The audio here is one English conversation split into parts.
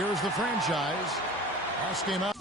Here's the franchise. Last game out.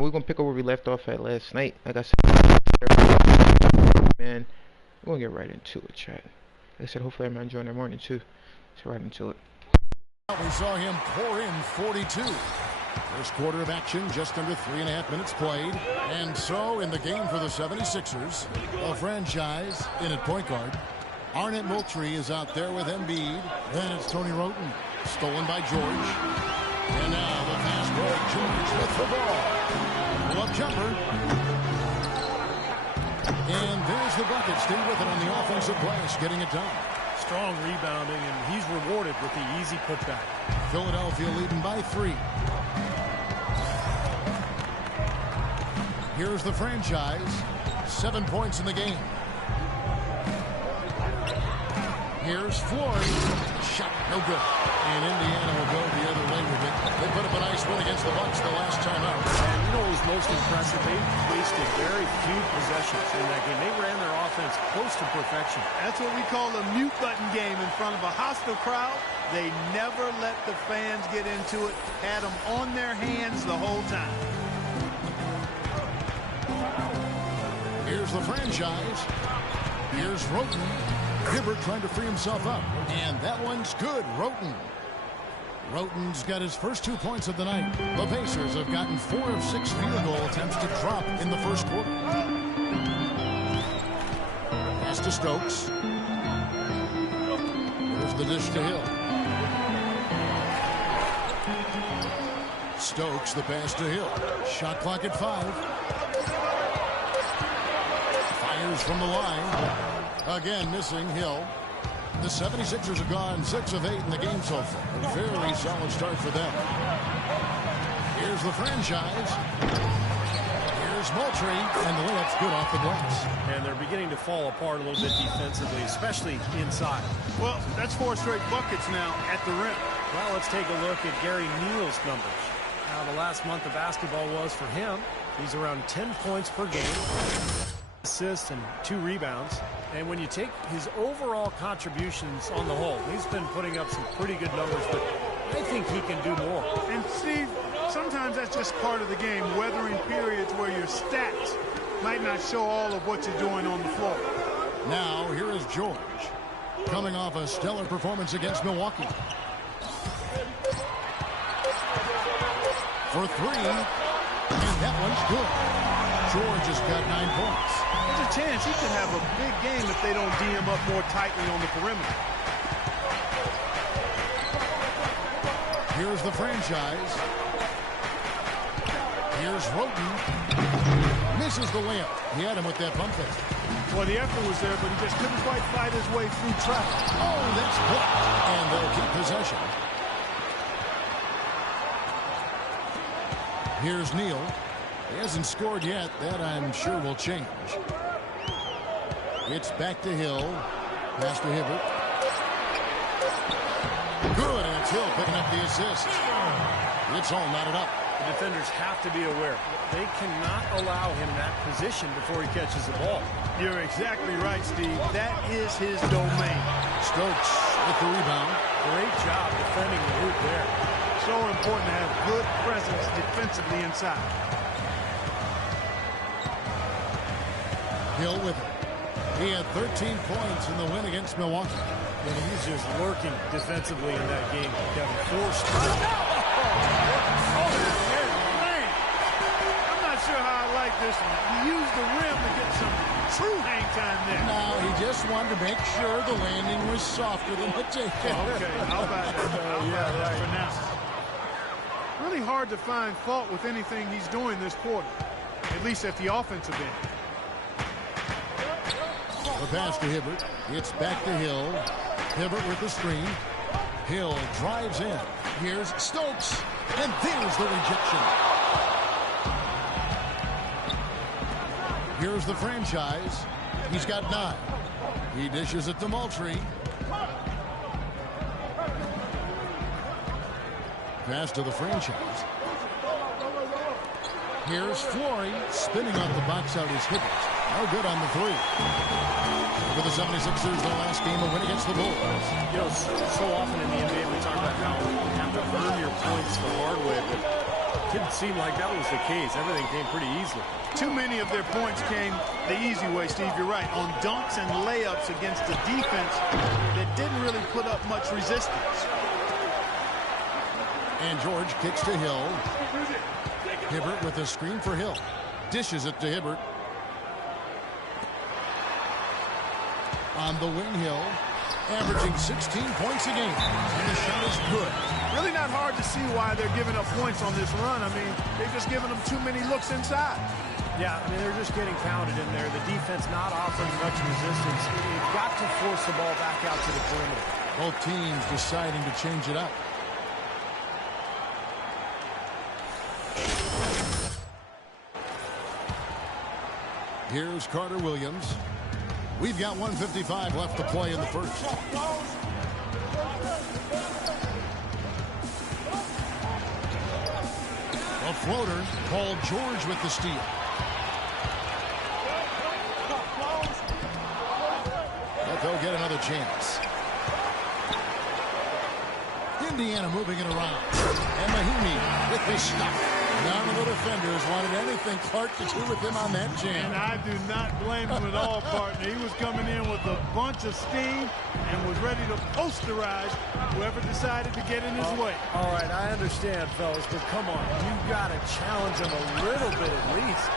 We're gonna pick up where we left off at last night. Like I said, man, we're gonna get right into it, chat. Like I said, hopefully everyone enjoying their morning too. Let's get right into it. We saw him pour in 42. First quarter of action, just under 3.5 minutes played. And so, in the game for the 76ers, a franchise in at point guard. Arnett Moultrie is out there with Embiid. Then it's Tony Roten, stolen by George. And now the fast break, George with the ball. Pull-up jumper. And there's the bucket. Stay with it on the offensive glass, getting it done. Strong rebounding, and he's rewarded with the easy putback. Philadelphia leading by 3. Here's the franchise. 7 points in the game. Here's Floyd. Shot no good. And Indiana will go the other way with it. They put up a nice win against the Bucks the last time out. And you know what was most impressive? They wasted very few possessions in that game. They ran their offense close to perfection. That's what we call a mute button game in front of a hostile crowd. They never let the fans get into it. Had them on their hands the whole time. Here's the franchise. Here's Roten. Hibbert trying to free himself up. And that one's good. Roten's got his first 2 points of the night. The Pacers have gotten 4 of 6 field goal attempts to drop in the first quarter. Pass to Stokes. There's the dish to Hill. Stokes, the pass to Hill. Shot clock at 5. Fires from the line. Again, missing Hill. The 76ers have gone 6 of 8 in the game so far. A very solid start for them. Here's the franchise. Here's Moultrie, and the layup's good off the glass. And they're beginning to fall apart a little bit defensively, especially inside. Well, that's 4 straight buckets now at the rim. Well, let's take a look at Gary Neal's numbers. How the last month of basketball was for him. He's around 10 points per game, assists and 2 rebounds. And when you take his overall contributions on the whole, he's been putting up some pretty good numbers, but I think he can do more. And Steve, sometimes that's just part of the game, weathering periods where your stats might not show all of what you're doing on the floor. Now, here is George, coming off a stellar performance against Milwaukee. For 3, and that one's good. George has got 9 points. There's a chance he could have a big game if they don't D him up more tightly on the perimeter. Here's the franchise. Here's Roten. Misses the layup. He had him with that pump fake. Well, the effort was there, but he just couldn't quite fight his way through traffic. Oh, that's blocked. And they'll keep possession. Here's Neal. He hasn't scored yet. That, I'm sure, will change. It's back to Hill. Pass to Hibbert. Good It's Hill picking up the assist. It's all knotted up. The defenders have to be aware. They cannot allow him that position before he catches the ball. You're exactly right, Steve. That is his domain. Stokes with the rebound. Great job defending the hoop there. So important to have good presence defensively inside. Hill with it. He had 13 points in the win against Milwaukee. And he's just lurking defensively in that game. Kevin forced. Man, I'm not sure how I like this one. He used the rim to get some true hang time there. No, he just wanted to make sure the landing was softer than what Jake did. Okay, how about that for now? Really hard to find fault with anything he's doing this quarter, at least at the offensive end. The pass to Hibbert. It's back to Hill. Hibbert with the screen. Hill drives in. Here's Stokes. And there's the rejection. Here's the franchise. He's got 9. He dishes it to Moultrie. Pass to the franchise. Here's Flory. Spinning off the box out is Hibbert. No good on the 3. For the 76ers, their last game, a win against the Bulls. You know, so often in the NBA we talk about how you have to earn your points the hard way, but it didn't seem like that was the case. Everything came pretty easily. Too many of their points came the easy way, Steve. You're right. On dunks and layups against a defense that didn't really put up much resistance. And George kicks to Hill. Hibbert with a screen for Hill. Dishes it to Hibbert. On the wing, Hill, averaging 16 points a game. And the shot is good. Really not hard to see why they're giving up points on this run. I mean, they've just given them too many looks inside. Yeah, I mean, they're just getting pounded in there. The defense not offering much resistance. You've got to force the ball back out to the perimeter. Both teams deciding to change it up. Here's Carter Williams. We've got 1:55 left to play in the first. A floater. Paul George with the steal. But they'll get another chance. Indiana moving it around. And Mahimi with the stop. None of the defenders wanted anything Clark to do with him on that jam. And I do not blame him at all, partner. He was coming in with a bunch of steam and was ready to posterize whoever decided to get in his way. All right, I understand, fellas, but come on. You've got to challenge him a little bit at least.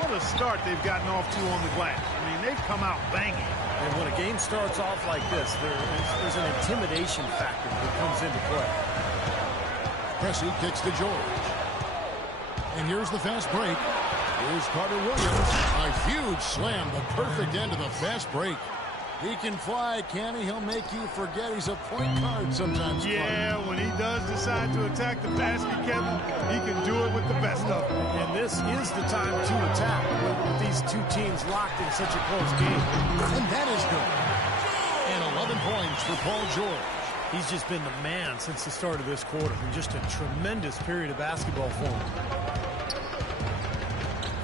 What a start they've gotten off to on the glass. I mean, they've come out banging. And when a game starts off like this, there's an intimidation factor that comes into play. Pressey kicks to George. And here's the fast break. Here's Carter Williams. A huge slam, the perfect end of the fast break. He can fly, can he? He'll make you forget he's a point guard sometimes. Yeah, when he does decide to attack the basket, Kevin, he can do it with the best of them. And this is the time to attack with these two teams locked in such a close game. And that is good. And 11 points for Paul George. He's just been the man since the start of this quarter. And just a tremendous period of basketball for him.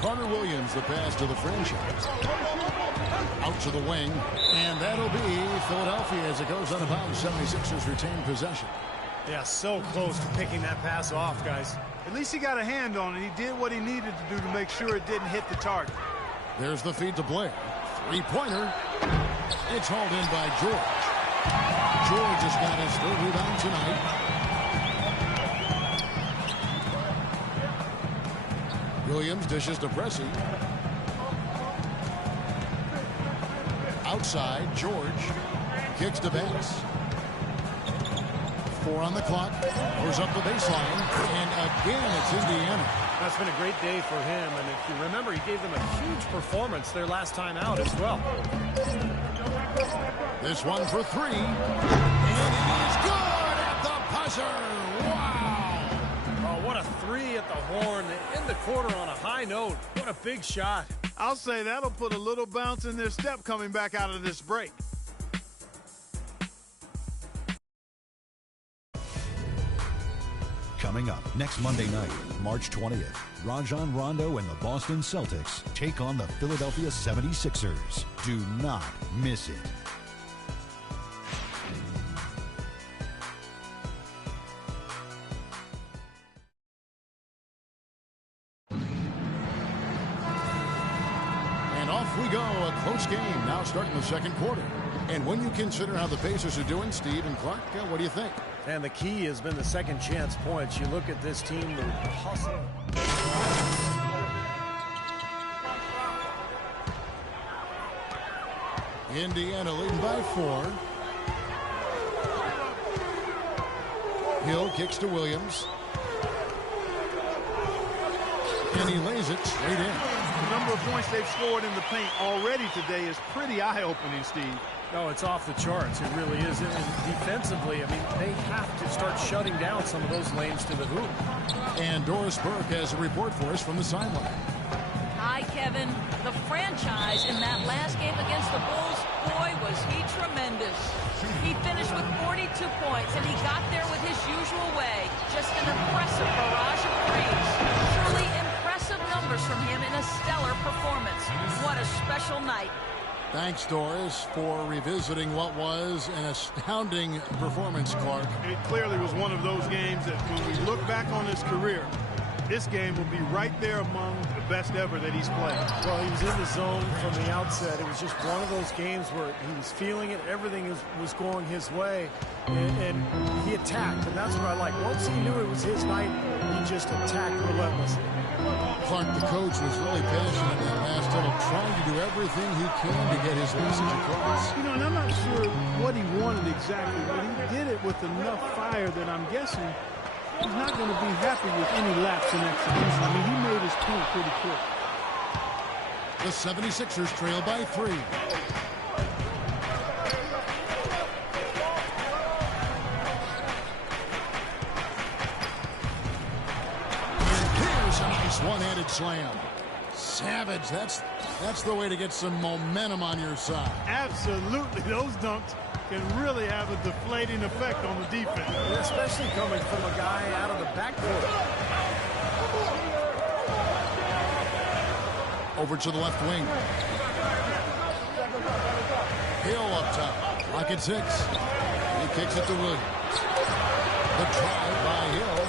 Carter Williams, the pass to the franchise. Out to the wing. And that'll be Philadelphia as it goes out of bounds. 76ers retain possession. Yeah, so close to picking that pass off, guys. At least he got a hand on it. He did what he needed to do to make sure it didn't hit the target. There's the feed to Blair. Three-pointer. It's hauled in by George. George has got his third rebound tonight. Williams dishes to Pressey. Outside, George kicks to Bass. 4 on the clock. Goes up the baseline. And again, it's Indiana. That's been a great day for him. And if you remember, he gave them a huge performance their last time out as well. This one for 3. And it is good at the buzzer. Wow. Oh, what a 3 at the horn. In the quarter on a high note. What a big shot. I'll say that'll put a little bounce in their step coming back out of this break. Coming up next Monday night, March 20th, Rajon Rondo and the Boston Celtics take on the Philadelphia 76ers. Do not miss it. And off we go. A close game now starting the second quarter. And when you consider how the Pacers are doing, Steve and Clark, what do you think? And the key has been the second chance points. You look at this team, the hustle. Indiana leading by 4. Hill kicks to Williams. And he lays it straight in. The number of points they've scored in the paint already today is pretty eye-opening, Steve. No, it's off the charts. It really is. And defensively, I mean, they have to start shutting down some of those lanes to the hoop. And Doris Burke has a report for us from the sideline. Hi, Kevin. The franchise in that last game against the Bulls, boy, was he tremendous. He finished with 42 points, and he got there with his usual way. Just an impressive barrage of threes. Truly impressive numbers from him in a stellar performance. What a special night. Thanks, Doris, for revisiting what was an astounding performance, Clark. It clearly was one of those games that when we look back on his career, this game will be right there among the best ever that he's played. Well, he was in the zone from the outset. It was just one of those games where he was feeling it. Everything was going his way, and he attacked, and that's what I like. Once he knew it was his night, he just attacked relentlessly. Clark, the coach, was really passionate in that last tunnel, trying to do everything he can to get his message across. You know, and I'm not sure what he wanted exactly, but he did it with enough fire that I'm guessing he's not going to be happy with any lapse in execution. I mean, he made his point pretty quick. The 76ers trail by 3. A nice one-handed slam. Savage, that's the way to get some momentum on your side. Absolutely. Those dunks can really have a deflating effect on the defense. Especially coming from a guy out of the backcourt. Over to the left wing. Hill up top. Rocket 6. He kicks it to Williams. The drive by Hill.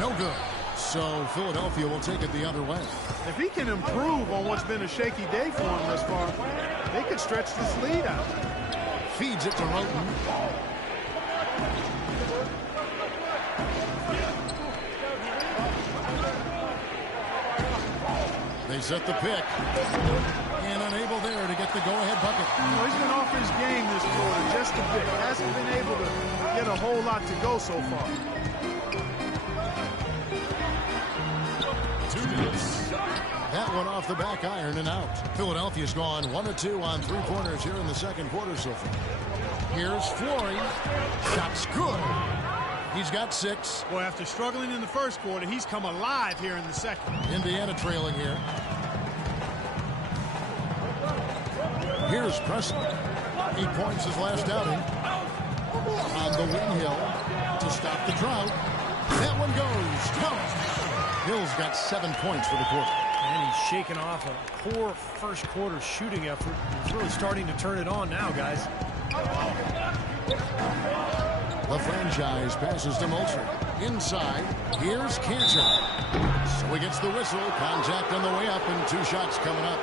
No good. So Philadelphia will take it the other way. If he can improve on what's been a shaky day for him thus far, they could stretch this lead out. Feeds it to Roten. They set the pick. And unable there to get the go-ahead bucket. You know, he's been off his game this quarter just a bit. Hasn't been able to get a whole lot to go so far. That one off the back iron and out. Philadelphia's gone 1 of 2 on 3-pointers here in the second quarter so far. Here's Flory. Shot's good. He's got 6. Well, after struggling in the first quarter, he's come alive here in the second. Indiana trailing here. Here's Preston. 8 points his last outing. On the wing, Hill to stop the drought. That one goes. Tough. Hill's got 7 points for the quarter. And he's shaking off a poor first quarter shooting effort. He's really starting to turn it on now, guys. The franchise passes to Moultrie. Inside, here's Cantor. So he gets the whistle. Contact on the way up and 2 shots coming up.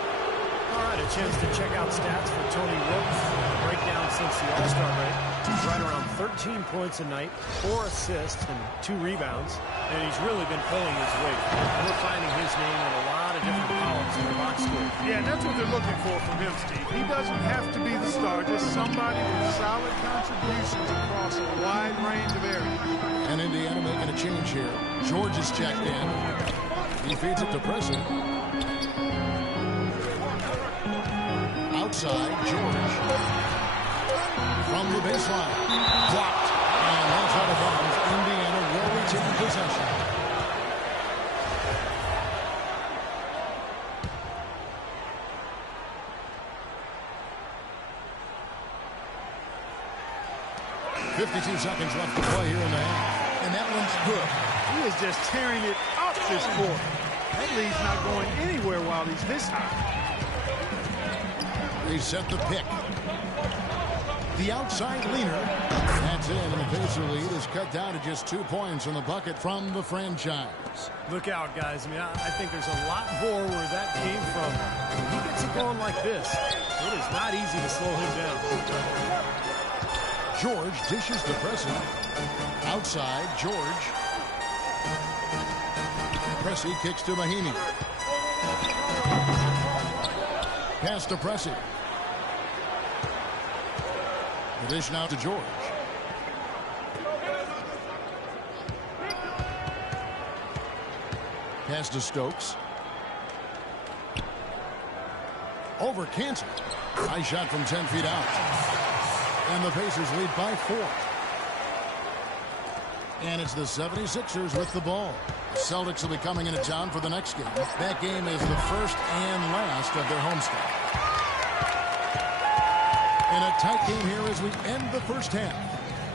All right, a chance to check out stats for Tony Roach. Breakdown since the All-Star break. He's right around 13 points a night, 4 assists, and 2 rebounds. And he's really been pulling his weight. We're finding his name in a lot of different columns in the box score. Yeah, that's what they're looking for from him, Steve. He doesn't have to be the star, just somebody with solid contributions across a wide range of areas. And Indiana making a change here. George is checked in. He feeds it to Preston. Outside, George. From the baseline. Blocked. And that's out of bounds. Indiana will retain possession. .52 seconds left to play here in the half. And that one's good. He is just tearing it up this quarter. That lead's not going anywhere while he's this high. They set the pick. The outside leaner. That's in, and the Pacer lead is cut down to just 2 points in the bucket from the franchise. Look out, guys. I mean, I think there's a lot more where that came from. When he gets it going like this, it is not easy to slow him down. George dishes to Pressey. Outside, George. Pressey kicks to Mahimi. Pass to Pressey. The dish now to George. Pass to Stokes. Over canceled. High shot from 10 feet out. And the Pacers lead by 4. And it's the 76ers with the ball. The Celtics will be coming into town for the next game. That game is the first and last of their homestand. In a tight game here as we end the first half.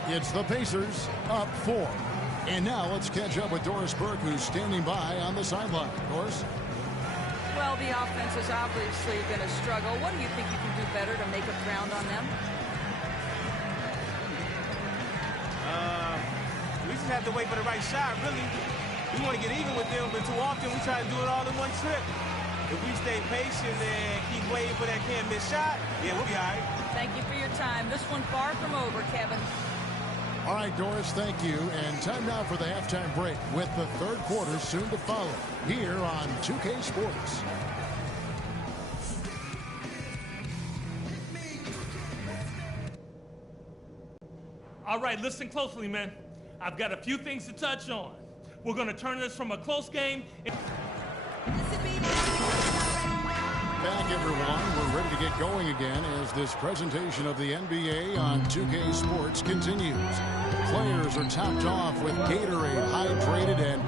It's the Pacers up 4. And now let's catch up with Doris Burke, who's standing by on the sideline. Doris? Well, the offense has obviously been a struggle. What do you think you can do better to make up ground on them? We just have to wait for the right shot, really. We want to get even with them, but too often we try to do it all in one trip. If we stay patient and keep waiting for that can't-miss shot, yeah, we'll be all right. Thank you for your time. This one far from over, Kevin. All right, Doris, thank you. And time now for the halftime break with the third quarter soon to follow here on 2K Sports. All right, listen closely, man. I've got a few things to touch on. We're going to turn this from a close game. Back, everyone. We're ready to get going again as this presentation of the NBA on 2K Sports continues. Players are topped off with Gatorade, hydrated, and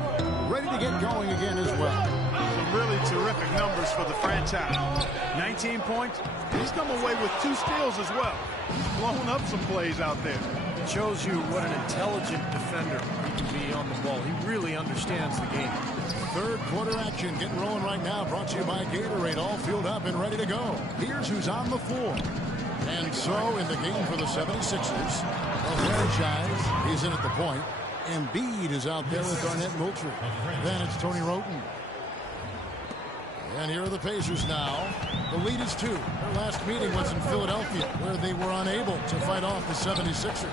ready to get going again as well. Some really terrific numbers for the franchise. 19 points. He's come away with 2 steals as well. He's blown up some plays out there. It shows you what an intelligent defender he can be on the ball. He really understands the game. Third quarter action getting rolling right now, brought to you by Gatorade, all fueled up and ready to go. Here's who's on the floor. And so in the game for the 76ers, the franchise is in at the point. Embiid is out there with Garnett Moultrie. Then it's Tony Roten. And here are the Pacers now. The lead is 2. Their last meeting was in Philadelphia, where they were unable to fight off the 76ers.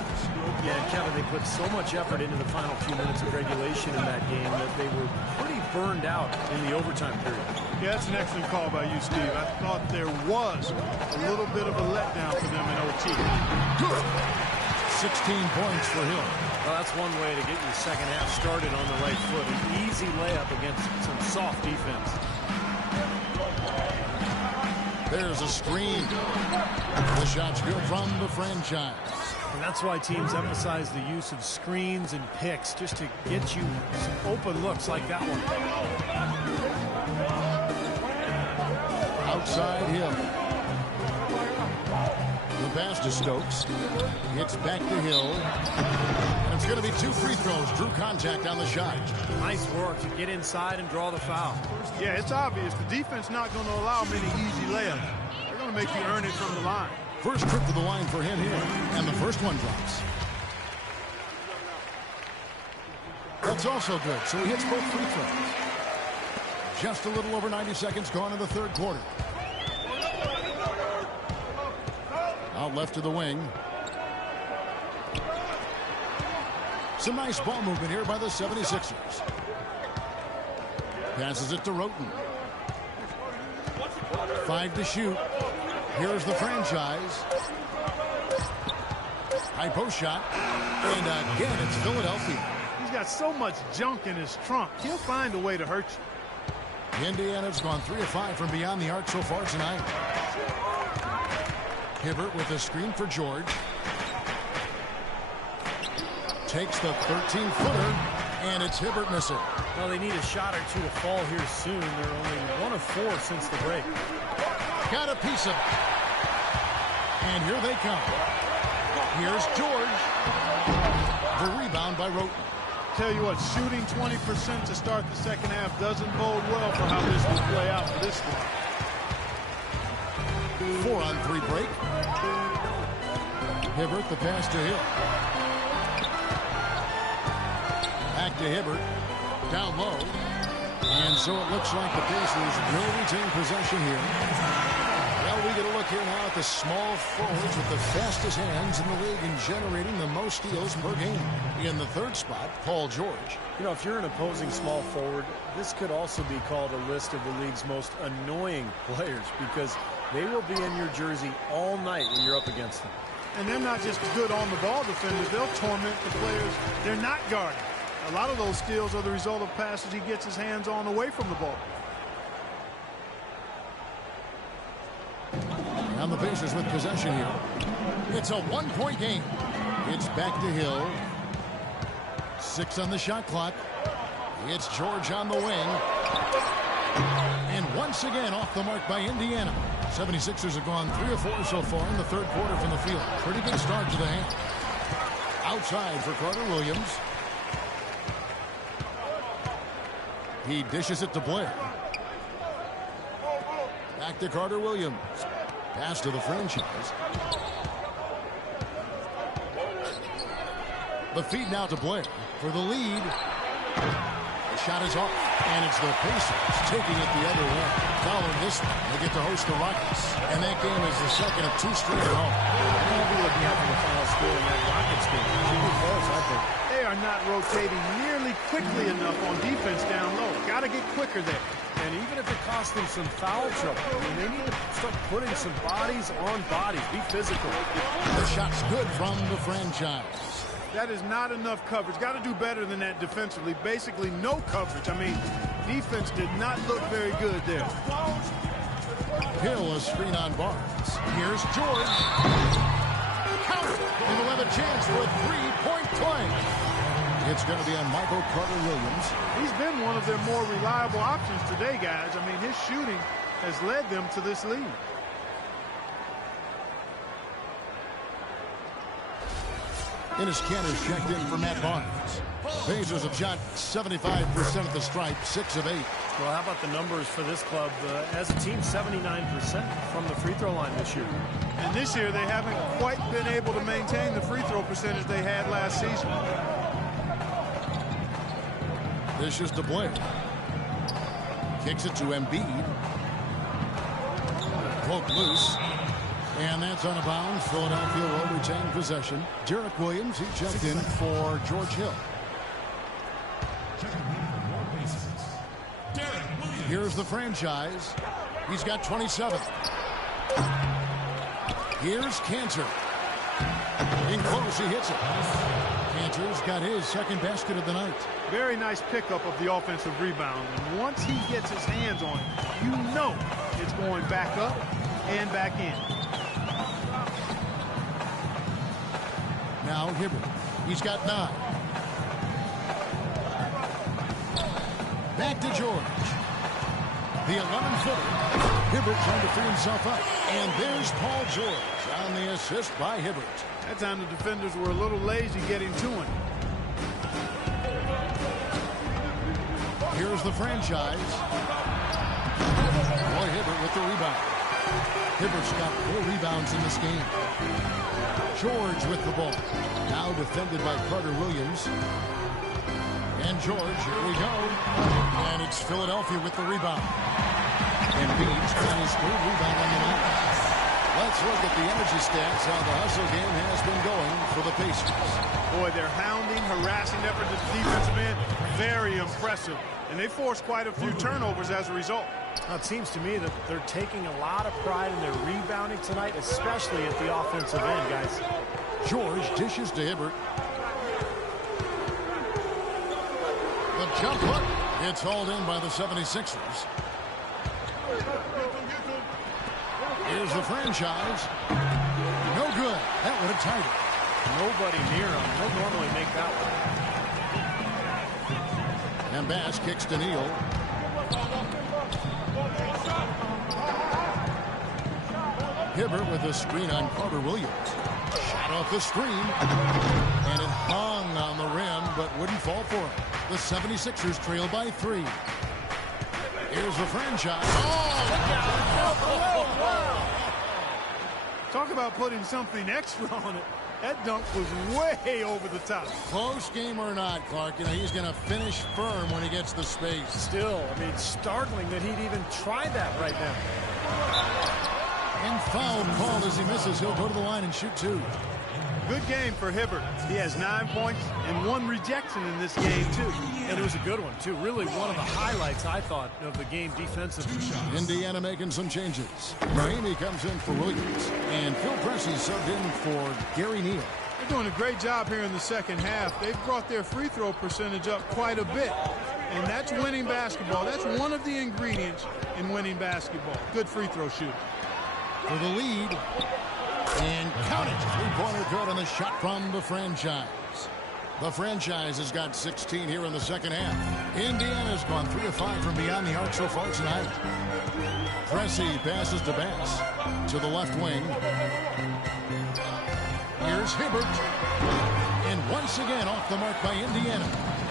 Yeah, and Kevin, they put so much effort into the final few minutes of regulation in that game that they were pretty burned out in the overtime period. Yeah, that's an excellent call by you, Steve. I thought there was a little bit of a letdown for them in OT. Good. 16 points for Hill. Well, that's one way to get your second half started on the right foot. An easy layup against some soft defense. There's a screen. The shot's good from the franchise. And that's why teams emphasize the use of screens and picks, just to get you some open looks like that one. Outside Hill. The pass to Stokes. It's back to Hill. And it's going to be 2 free throws. Drew contact on the shot. Nice work to get inside and draw the foul. Yeah, it's obvious. The defense not going to allow many easy layups. They're going to make you earn it from the line. First trip to the line for him here. And the first one drops. That's also good. So he hits both free throws. Just a little over 90 seconds gone in the third quarter. Out left to the wing. Some nice ball movement here by the 76ers. Passes it to Roten. 5 to shoot. Here's the franchise. High post shot. And again, it's Philadelphia. He's got so much junk in his trunk. He'll find a way to hurt you. Indiana's gone 3 of 5 from beyond the arc so far tonight. Hibbert with a screen for George. Takes the 13-footer, and it's Hibbert missing. Well, they need a shot or 2 to fall here soon. They're only 1 of 4 since the break. Got a piece of it. And here they come. Here's George. The rebound by Roten. Tell you what, shooting 20% to start the second half doesn't bode well for how this will play out for this squad. 4-on-3 break. Hibbert, the pass to Hill. Back to Hibbert. Down low. And so it looks like the Pacers will retain possession here. Well, we get a look here now at the small forwards with the fastest hands in the league and generating the most steals per game. In the third spot, Paul George. You know, if you're an opposing small forward, this could also be called a list of the league's most annoying players because they will be in your jersey all night when you're up against them. And they're not just good on the ball defenders. They'll torment the players they're not guarding. A lot of those steals are the result of passes he gets his hands on away from the ball. And the Pacers with possession here. It's a one-point game. It's back to Hill. 6 on the shot clock. It's George on the wing. And once again off the mark by Indiana. 76ers have gone 3 of 4 so far in the third quarter from the field. Pretty good start to the hand. Outside for Carter Williams. He dishes it to Blair. Back to Carter Williams. Pass to the franchise. The feed now to Blair for the lead. The shot is off, and it's the Pacers taking it the other way. Following this one, they get to host the Rockets, and that game is the second of 2 straight at home. I'll be looking out for the final score in that Rockets game. Should be close, I think. They are not rotating nearly quickly enough on defense down low. Got to get quicker there. And even if it costs them some foul trouble, I mean, they need to start putting some bodies on bodies. Be physical. The shot's good from the franchise. That is not enough coverage. Got to do better than that defensively. Basically no coverage. I mean, defense did not look very good there. Hill, a screen on Barnes. Here's George. Count it. And they'll have a chance for a 3-point play. It's going to be on Michael Carter Williams. He's been one of their more reliable options today, guys. I mean, his shooting has led them to this lead. Enes Kanter's checked in for Matt Barnes. Pacers have shot 75% at the stripe, 6 of 8. Well, how about the numbers for this club? As a team, 79% from the free throw line this year. And this year, they haven't quite been able to maintain the free throw percentage they had last season. This is to Blair. Kicks it to Embiid. Poke loose. And that's out of bounds. Philadelphia will retain possession. Derek Williams, he checked in for George Hill. Here's the franchise. He's got 27. Here's Kanter. In close, he hits it. Kanter's got his second basket of the night. Very nice pickup of the offensive rebound. And once he gets his hands on it, you know it's going back up and back in. Now Hibbert. He's got 9. Back to George. The 11-footer. Hibbert trying to free himself up. And there's Paul George on the assist by Hibbert. That time the defenders were a little lazy getting to him. Here's the franchise. Roy Hibbert with the rebound. Hibbert's got 4 rebounds in this game. George with the ball. Now defended by Carter Williams. And George, here we go. And it's Philadelphia with the rebound. Embiid's got his 3rd rebound on the night. Let's look at the energy stats, how the hustle game has been going for the Pacers. Boy, their hounding, harassing effort to the defensive end, very impressive. And they forced quite a few turnovers as a result. Now, it seems to me that they're taking a lot of pride in their rebounding tonight, especially at the offensive end, guys. George dishes to Hibbert. The jump hook. It's hauled in by the 76ers. Here's the franchise. No good. That would have tied it. Nobody near him. He'll normally make that one. And Bass kicks to Neal. Hibbert with a screen on Carter Williams. Shot off the screen. And it hung on the rim, but wouldn't fall for it. The 76ers trail by 3. Here's the franchise. Talk about putting something extra on it. That dunk was way over the top. Close game or not, Clark, he's going to finish firm when he gets the space. Still, I mean, startling that he'd even try that right now. And foul called as he misses. He'll go to the line and shoot 2. Good game for Hibbert. He has 9 points and 1 rejection in this game, too. And it was a good one, too. Really one of the highlights, I thought, of the game defensively. Indiana making some changes. Mahimi comes in for Williams. And Phil Pressey subbed in for Gary Neal. They're doing a great job here in the second half. They've brought their free throw percentage up quite a bit. And that's winning basketball. That's one of the ingredients in winning basketball. Good free throw shooting. For the lead. And count it. Three-pointer good on the shot from the franchise. The franchise has got 16 here in the second half. Indiana's gone 3 of 5 from beyond the arc so far tonight. Pressey passes to Bass. To the left wing. Here's Hibbert. And once again off the mark by Indiana.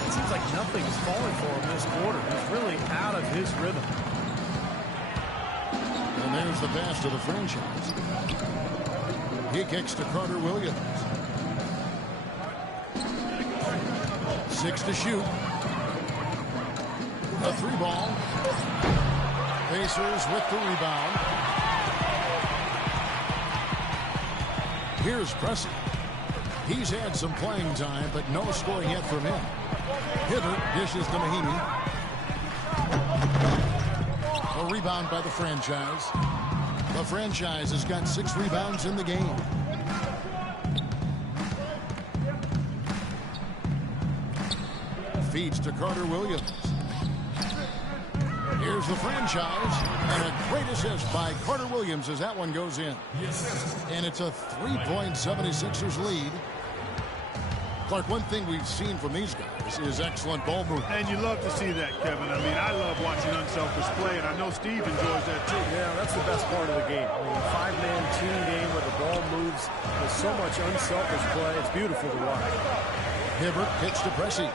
It seems like nothing's falling for him this quarter. He's really out of his rhythm. And there's the pass to the franchise. He kicks to Carter Williams. 6 to shoot. A 3-ball. Pacers with the rebound. Here's Pressey. He's had some playing time, but no scoring yet from him. Hibbert dishes to Mahimi. A rebound by the franchise. The franchise has got 6 rebounds in the game. Feeds to Carter Williams. Here's the franchise. And a great assist by Carter Williams as that one goes in. And it's a 3-point 76ers lead. Clark, one thing we've seen from these guys is excellent ball movement. And you love to see that, Kevin. I mean, I love watching unselfish play, and I know Steve enjoys that too. Yeah, that's the best part of the game. I mean, a 5-man team game where the ball moves with so much unselfish play. It's beautiful to watch. Hibbert kicks to Pressey.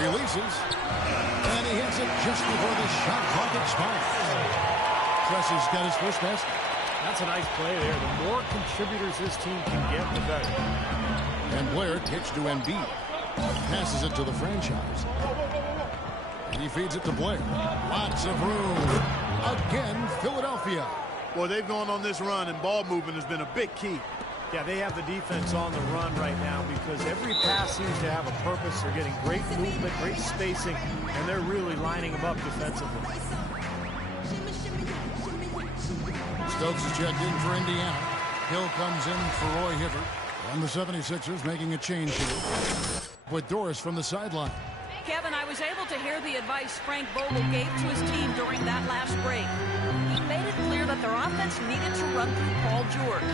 Releases. And he hits it just before the shot clock expires. Pressey's got his first basket. That's a nice play there. The more contributors this team can get, the better. And Blair kicks to Embiid. Passes it to the franchise. He feeds it to Blair. Lots of room. Again, Philadelphia. Boy, they've gone on this run, and ball movement has been a big key. Yeah, they have the defense on the run right now because every pass seems to have a purpose. They're getting great movement, great spacing, and they're really lining them up defensively. Stokes is checked in for Indiana. Hill comes in for Roy Hibbert. And the 76ers making a change here. With Doris from the sideline. Kevin, I was able to hear the advice Frank Vogel gave to his team during that last break. He made it clear that their offense needed to run through Paul George.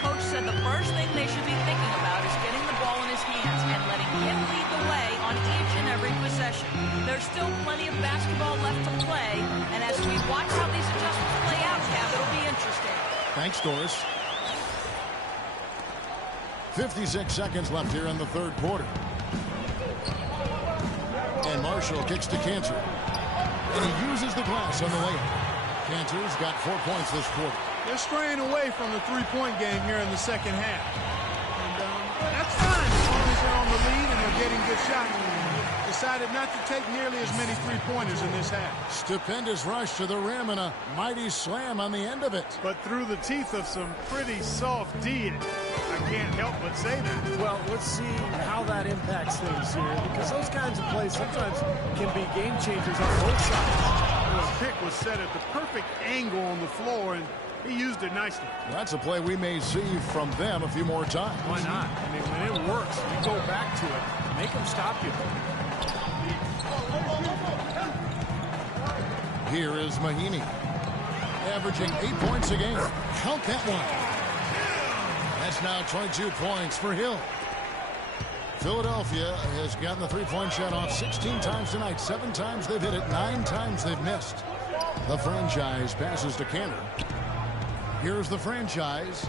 Coach said the first thing they should be thinking about is getting the ball in his hands and letting him lead the way on each and every possession. There's still plenty of basketball left to play, and as we watch how these adjustments play out, Kev, it'll be interesting. Thanks, Doris. 56 seconds left here in the third quarter. And Marshall kicks to Cantor. And he uses the glass on the layup. Cantor's got 4 points this quarter. They're straying away from the three-point game here in the second half. And that's fine as long as they're on the lead and they're getting good shots. Decided not to take nearly as many three-pointers in this half. Stupendous rush to the rim and a mighty slam on the end of it. But through the teeth of some pretty soft D. I can't help but say that. Well, let's see how that impacts things here, because those kinds of plays sometimes can be game changers on both sides. The pick was set at the perfect angle on the floor, and he used it nicely. Well, that's a play we may see from them a few more times. Why not? I mean, when it works, you go back to it. Make them stop you. Here is Mahinmi, averaging 8 points a game. Count that one. That's now 22 points for Hill. Philadelphia has gotten the three-point shot off 16 times tonight. 7 times they've hit it, 9 times they've missed. The franchise passes to Cantor. Here's the franchise.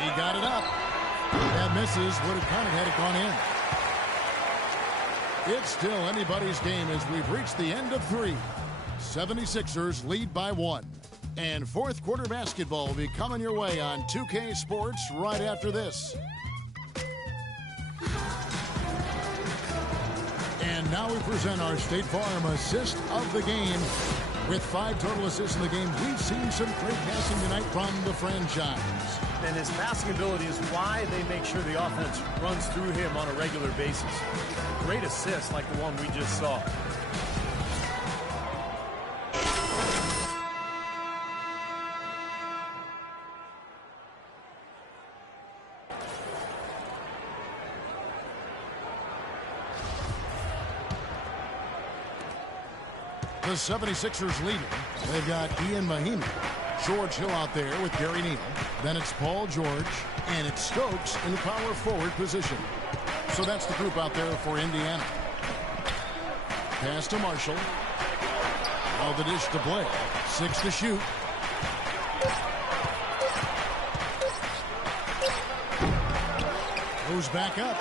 He got it up. That misses. Would have kind of had it gone in. It's still anybody's game as we've reached the end of 3. 76ers lead by 1. And fourth quarter basketball will be coming your way on 2K Sports right after this. And now we present our State Farm assist of the game. With 5 total assists in the game, we've seen some great passing tonight from the franchise. And his passing ability is why they make sure the offense runs through him on a regular basis. Great assists like the one we just saw. The 76ers leading. They've got Ian Mahimi. George Hill out there with Gary Neal. Then it's Paul George. And it's Stokes in the power forward position. So that's the group out there for Indiana. Pass to Marshall. Now the dish to Blair. 6 to shoot. Goes back up.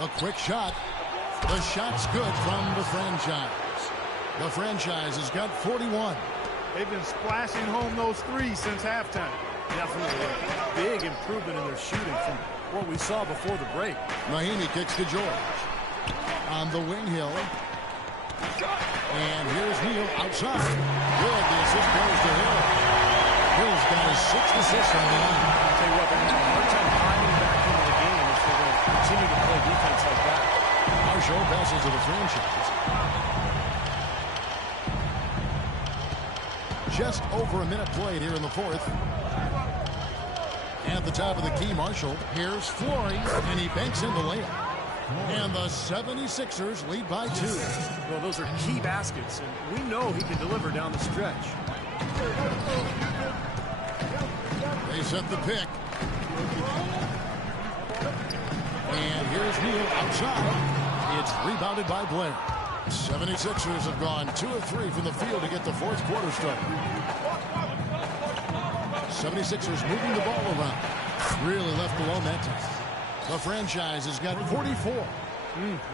A quick shot. The shot's good from the franchise. The franchise has got 41. They've been splashing home those threes since halftime. Definitely a big improvement in their shooting from what we saw before the break. Mahimi kicks to George. On the wing, Hill. And here's Neal outside. Good. The assist goes to Hill. Hill's got his 6th assist on the line. I'll tell you what, they're going to have a hard time climbing back into the game if they're going to continue to play defense like that. Marshall passes to the franchise. Just over a minute played here in the fourth. At the top of the key, Marshall. Here's Flory, and he banks in the layup. And the 76ers lead by 2. Well, those are key baskets, and we know he can deliver down the stretch. They set the pick. And here's Neal outside. It's rebounded by Blair. 76ers have gone 2 of 3 from the field to get the fourth quarter started. 76ers moving the ball around. Really left below net. The franchise has got 44.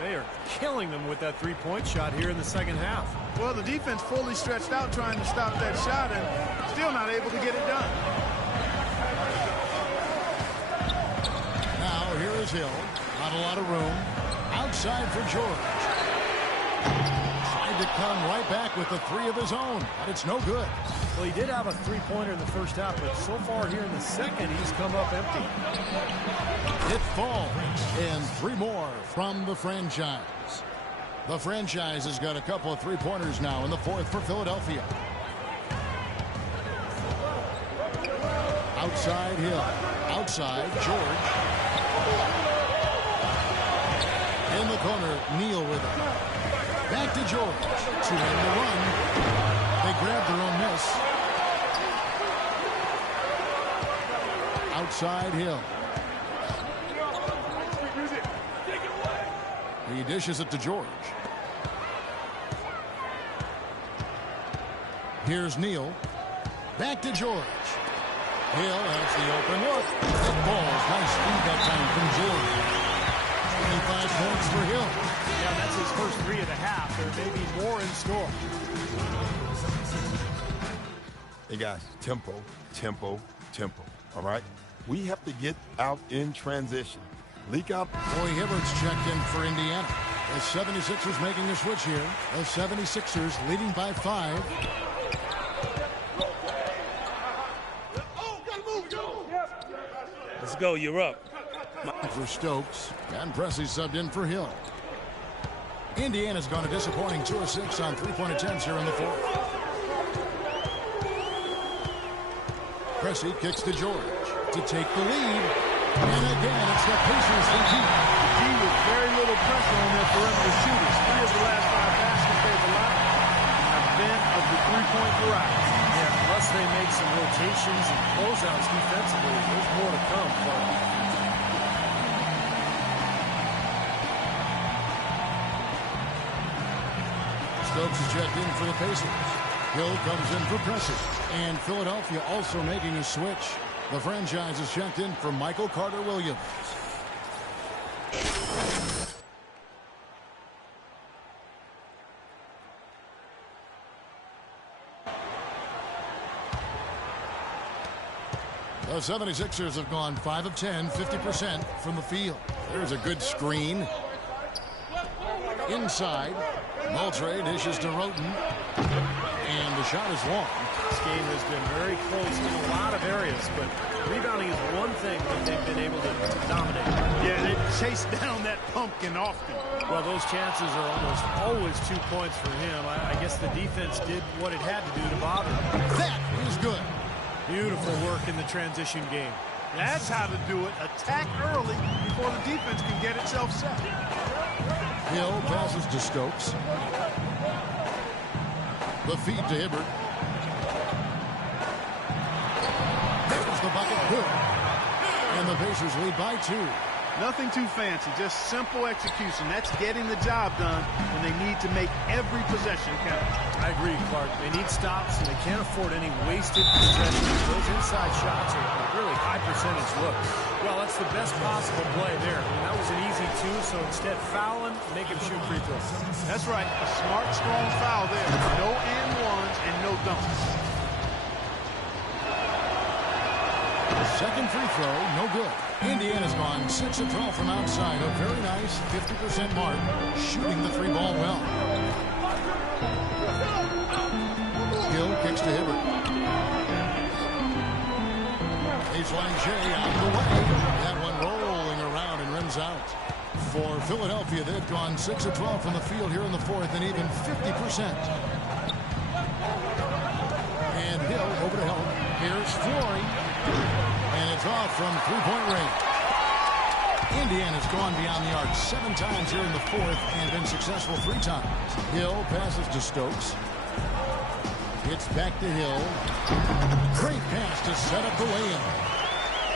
They are killing them with that three-point shot here in the second half. Well, the defense fully stretched out trying to stop that shot and still not able to get it done. Now here is Hill. Not a lot of room. Outside for George. Tried to come right back with the 3 of his own, but it's no good. Well, he did have a three-pointer in the first half, but so far here in the second, he's come up empty. It falls, and 3 more from the franchise. The franchise has got a couple of three-pointers now in the fourth for Philadelphia. Outside Hill. Outside George. In the corner, Neal with it. Back to George. To end the run. They grab their own miss. Outside Hill. He dishes it to George. Here's Neal. Back to George. Hill has the open look. It falls. Nice speed that time from George. 25 points for Hill. Yeah, that's his first 3 of the half. There may be more in store. Hey, guys, tempo, tempo, tempo, all right? We have to get out in transition. Leak out. Roy Hibbert's checked in for Indiana. The 76ers making a switch here. The 76ers leading by 5. Let's go. You're up. For Stokes. And Pressey subbed in for Hill. Indiana's gone a disappointing 2 of 6 on 3-point attempts here in the fourth. Pressey kicks to George to take the lead. And again, it's the Pacers from deep. The D with very little pressure on their perimeter shooters. 3 of the last 5 baskets they've allowed have been of the 3-point variety. Yeah, unless they make some rotations and closeouts defensively, there's more to come. Stokes is checked in for the Pacers. Hill comes in for pressure. And Philadelphia also making a switch. The franchise is checked in for Michael Carter-Williams. The 76ers have gone 5 of 10, 50% from the field. There's a good screen. Inside, Moultrie dishes to Roten. And the shot is long. This game has been very close in a lot of areas, but rebounding is one thing that they've been able to dominate. Yeah, they chase down that pumpkin often. Well, those chances are almost always 2 points for him. I guess the defense did what it had to do to bother him. That is good. Beautiful work in the transition game. That's how to do it. Attack early before the defense can get itself set. Hill passes to Stokes. The feed to Hibbert. There's the bucket. Good. And the Pacers lead by 2. Nothing too fancy, just simple execution. That's getting the job done when they need to make every possession count. I agree, Clark. They need stops, and they can't afford any wasted possessions. Those inside shots are really high percentage looks. Well, that's the best possible play there. And that was an easy 2, so instead foul him, make him shoot free throws. That's right. A smart, strong foul there. No and ones and no dunks. The second free throw, no good. Indiana's gone 6 of 12 from outside. A very nice 50% mark, shooting the 3-ball well. Hill kicks to Hibbert. Baseline J out of the way. That one rolling around and rims out. For Philadelphia, they've gone 6 of 12 from the field here in the fourth and even 50%. And Hill over to help. Here's Flory. And it's off from three-point range. Indiana's gone beyond the arc 7 times here in the fourth and been successful 3 times. Hill passes to Stokes. It's back to Hill. Great pass to set up the lay-in.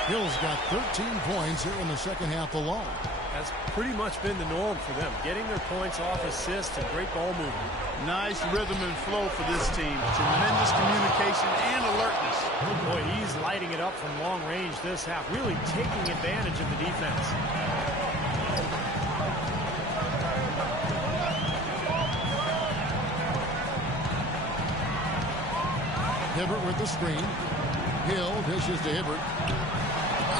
Hill's got 13 points here in the second half alone. That's pretty much been the norm for them, getting their points off assists and great ball movement. Nice rhythm and flow for this team. Tremendous communication and alertness. Boy, he's lighting it up from long range this half, really taking advantage of the defense. Hibbert with the screen. Hill dishes to Hibbert.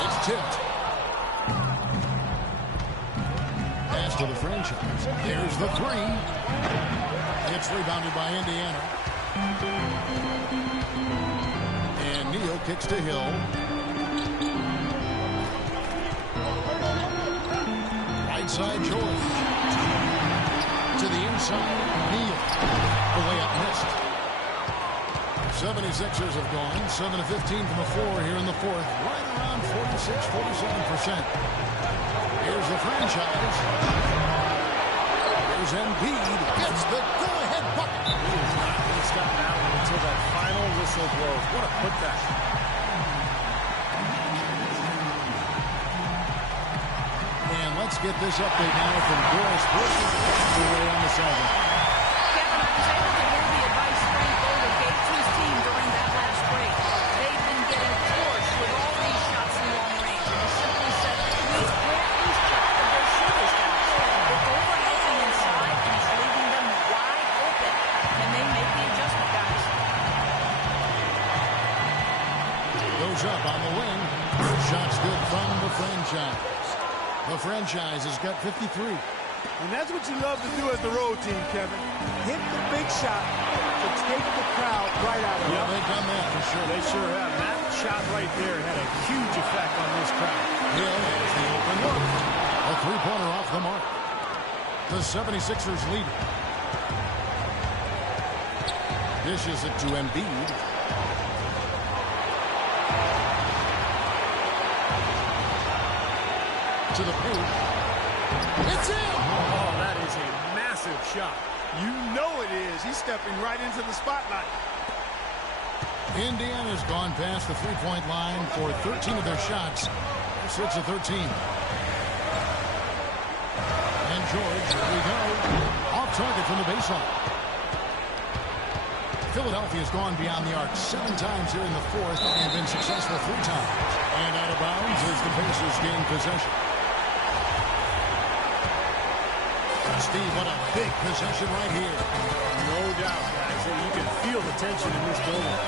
It's tipped. Pass to the franchise. There's the 3. It's rebounded by Indiana. And Neal kicks to Hill. Right side, George. To the inside, Neal. The layup missed. 76ers have gone 7 of 15 from the floor here in the fourth. Right around 46-47%. Here's the franchise. Here's Embiid. Gets the go-ahead bucket. He is not going to stop now until that final whistle blows. What a putback. And let's get this update now from Doris Brooks away on the sideline. Kevin, I was able to hear the advice Frank Vogel gave to his team during that last break. They've been getting torched with all these shots in long range. And he simply said, please can't lose track of their shooters now. They're overhelping inside and it's leaving them wide open. Can they make the adjustment, guys? Goes up on the wing. Shot's good from the franchise. The franchise has got 53. And that's what you love to do as the road team, Kevin. Hit the big shot to take the crowd right out of it. Yeah, they've done that for sure. They sure have. That shot right there had a huge effect on this crowd. Hill has the open look. A three-pointer off the mark. The 76ers lead. Dishes it to Embiid. To the paint. It's in! Oh, that is a massive shot. You know it is. He's stepping right into the spotlight. Indiana's gone past the three-point line for 13 of their shots. 6 of 13. And George, here we go. Off target from the baseline. Philadelphia has gone beyond the arc 7 times here in the fourth and been successful 3 times. And out of bounds as the Pacers gain possession. Steve, what a big possession right here. No doubt, guys. You can feel the tension in this building.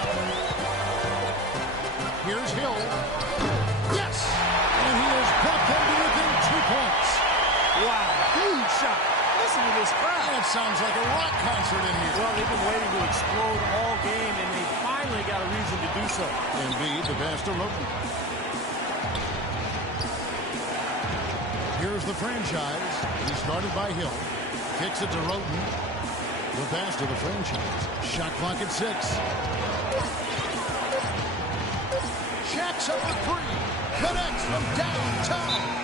Here's Hill. Yes! And he has brought them to within 2 points. Wow, huge shot. Listen to this crowd. It sounds like a rock concert in here. Well, they've been waiting to explode all game, and they finally got a reason to do so. Embiid, the pass to Roten. Here's the franchise. He's started by Hill. Kicks it to Roten. The pass to the franchise. Shot clock at 6. Shaq's up for 3. Connects from downtown.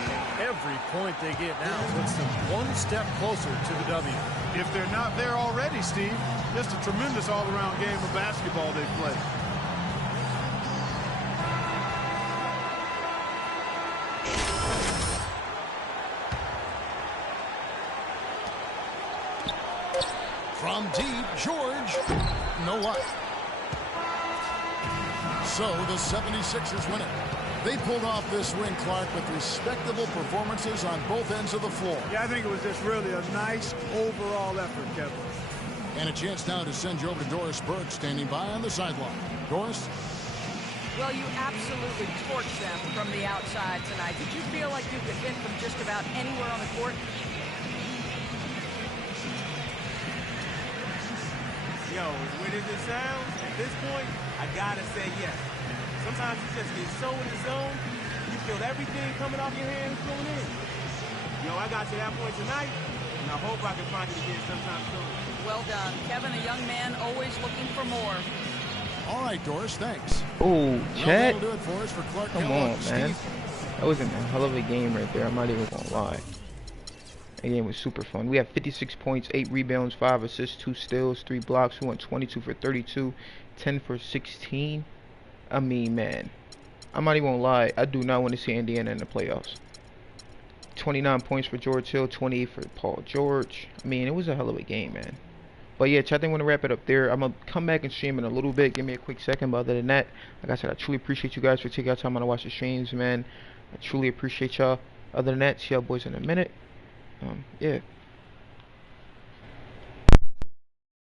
Every point they get now puts them one step closer to the W. If they're not there already, Steve, just a tremendous all-around game of basketball they play. From deep, George. No luck. So the 76ers win it. They pulled off this win, Clark, with respectable performances on both ends of the floor. Yeah, I think it was just really a nice overall effort, Kevin. And a chance now to send you over to Doris Burke, standing by on the sideline. Doris? Well, you absolutely torched them from the outside tonight. Did you feel like you could hit from just about anywhere on the court? Yo, the way this sounds, at this point, I gotta say yes. Sometimes you just get so in the zone, you feel everything coming off your hands going in. Yo, I got to that point tonight, and I hope I can find it again sometime soon. Well done. Kevin, a young man, always looking for more. All right, Doris, thanks. Oh, Chad. That'll do it for us for Clark. Come on, man. That was a hell of a game right there. I'm not even going to lie. That game was super fun. We have 56 points, 8 rebounds, 5 assists, 2 steals, 3 blocks. We went 22 for 32, 10 for 16. I mean, man, I'm not even gonna lie. I do not want to see Indiana in the playoffs. 29 points for George Hill, 28 for Paul George. I mean, it was a hell of a game, man. But yeah, I think I'm gonna wrap it up there. I'm gonna come back and stream in a little bit. Give me a quick second. But other than that, like I said, I truly appreciate you guys for taking out time to watch the streams, man. I truly appreciate y'all. Other than that, see y'all boys in a minute. Yeah.